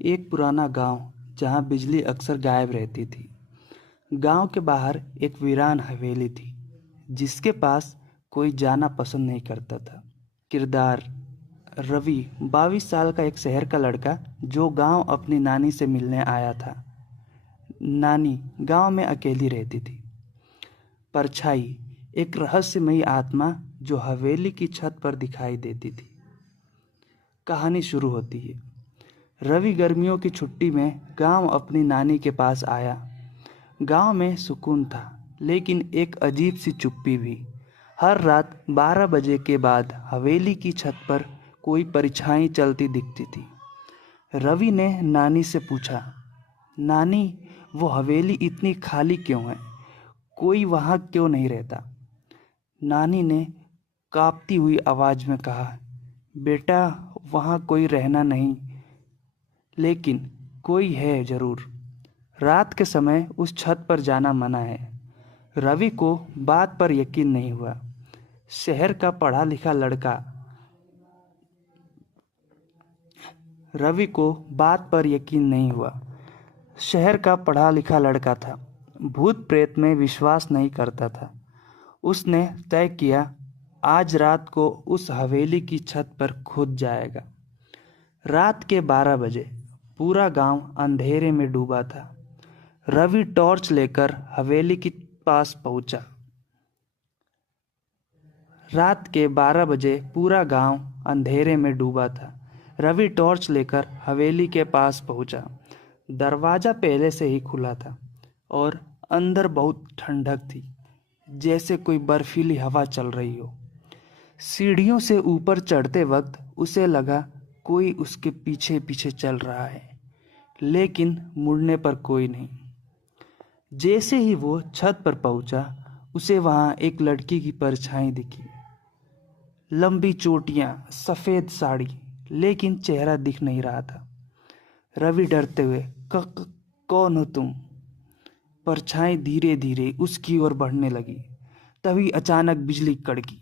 एक पुराना गांव जहां बिजली अक्सर गायब रहती थी। गांव के बाहर एक वीरान हवेली थी जिसके पास कोई जाना पसंद नहीं करता था। किरदार रवि 22 साल का एक शहर का लड़का जो गांव अपनी नानी से मिलने आया था। नानी गांव में अकेली रहती थी। परछाई एक रहस्यमयी आत्मा जो हवेली की छत पर दिखाई देती थी। कहानी शुरू होती है। रवि गर्मियों की छुट्टी में गांव अपनी नानी के पास आया। गांव में सुकून था, लेकिन एक अजीब सी चुप्पी भी। हर रात 12 बजे के बाद हवेली की छत पर कोई परछाई चलती दिखती थी। रवि ने नानी से पूछा, नानी, वो हवेली इतनी खाली क्यों है? कोई वहाँ क्यों नहीं रहता? नानी ने कांपती हुई आवाज में कहा, बेटा, वहाँ कोई रहना नहीं, लेकिन कोई है जरूर। रात के समय उस छत पर जाना मना है। रवि को बात पर यकीन नहीं हुआ। शहर का पढ़ा लिखा लड़का रवि को बात पर यकीन नहीं हुआ। शहर का पढ़ा लिखा लड़का था, भूत प्रेत में विश्वास नहीं करता था। उसने तय किया, आज रात को उस हवेली की छत पर खुद जाएगा। रात के 12 बजे पूरा गांव अंधेरे में डूबा था। रवि टॉर्च लेकर हवेली के पास पहुंचा। रात के 12 बजे पूरा गांव अंधेरे में डूबा था। रवि टॉर्च लेकर हवेली के पास पहुंचा। दरवाज़ा पहले से ही खुला था और अंदर बहुत ठंडक थी, जैसे कोई बर्फीली हवा चल रही हो। सीढ़ियों से ऊपर चढ़ते वक्त उसे लगा कोई उसके पीछे पीछे चल रहा है, लेकिन मुड़ने पर कोई नहीं। जैसे ही वो छत पर पहुंचा, उसे वहां एक लड़की की परछाई दिखी। लंबी चोटियां, सफेद साड़ी, लेकिन चेहरा दिख नहीं रहा था। रवि डरते हुए, कौन हो तुम? परछाई धीरे धीरे उसकी ओर बढ़ने लगी। तभी अचानक बिजली कड़की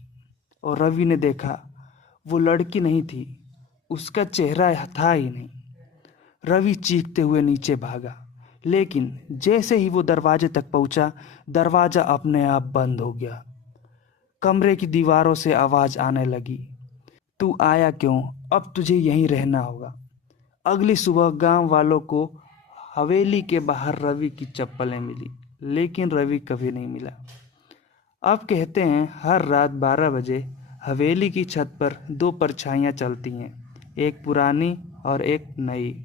और रवि ने देखा, वो लड़की नहीं थी, उसका चेहरा था ही नहीं। रवि चीखते हुए नीचे भागा, लेकिन जैसे ही वो दरवाजे तक पहुंचा, दरवाजा अपने आप बंद हो गया। कमरे की दीवारों से आवाज आने लगी, तू आया क्यों? अब तुझे यहीं रहना होगा। अगली सुबह गांव वालों को हवेली के बाहर रवि की चप्पलें मिली, लेकिन रवि कभी नहीं मिला। अब कहते हैं, हर रात 12 बजे हवेली की छत पर दो परछाइयां चलती हैं, एक पुरानी और एक नई।